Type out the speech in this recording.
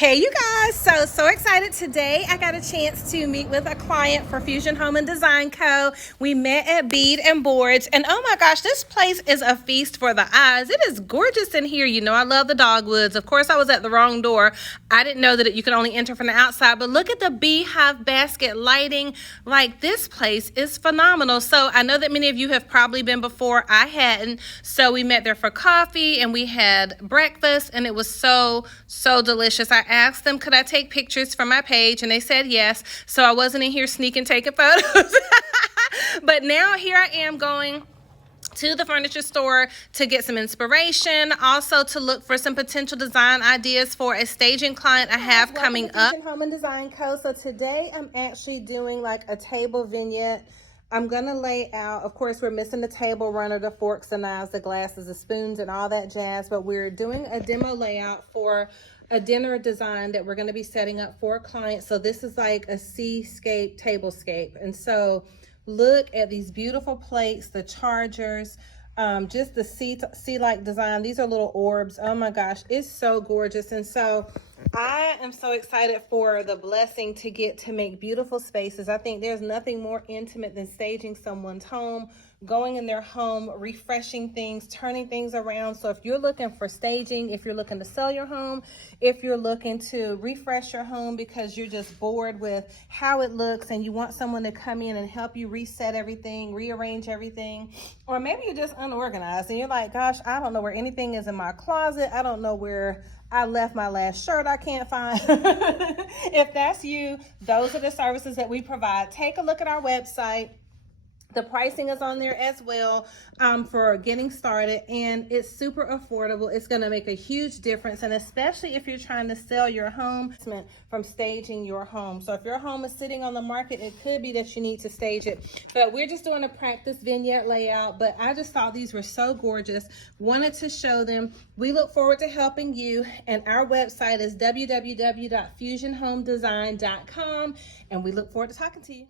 Hey you guys, so excited today. I got a chance to meet with a client for Fusion Home and Design Co. We met at Bead and Boards, and oh my gosh, this place is a feast for the eyes. It is gorgeous in here. You know I love the dogwoods. Of course I was at the wrong door. I didn't know that you can only enter from the outside, but look at the beehive basket lighting. Like, this place is phenomenal. So I know that many of you have probably been before. I hadn't. So we met there for coffee and we had breakfast, and it was so delicious. I asked them, could I take pictures for my page? And they said yes. So I wasn't in here sneaking taking photos. But now here I am going to the furniture store to get some inspiration, also to look for some potential design ideas for a staging client I have coming up. Fusion Home and Design Co. So today I'm actually doing like a table vignette. I'm gonna lay out, of course we're missing the table runner, the forks, the knives, the glasses, the spoons, and all that jazz, but we're doing a demo layout for a dinner design that we're going to be setting up for a client. So this is like a seascape, tablescape. And so look at these beautiful plates, the chargers, just the sea-like design. These are little orbs. Oh my gosh, it's so gorgeous. And so I am so excited for the blessing to get to make beautiful spaces. I think there's nothing more intimate than staging someone's home, going in their home, refreshing things, turning things around. So if you're looking for staging, if you're looking to sell your home, if you're looking to refresh your home because you're just bored with how it looks and you want someone to come in and help you reset everything, rearrange everything, or maybe you're just unorganized and you're like, gosh, I don't know where anything is in my closet. I don't know where I left my last shirt I can't find. If that's you, those are the services that we provide. Take a look at our website. The pricing is on there as well for getting started, and it's super affordable. It's going to make a huge difference, and especially if you're trying to sell your home from staging your home. So if your home is sitting on the market, it could be that you need to stage it. But we're just doing a practice vignette layout, but I just thought these were so gorgeous. Wanted to show them. We look forward to helping you, and our website is www.fusionhomedesign.com, and we look forward to talking to you.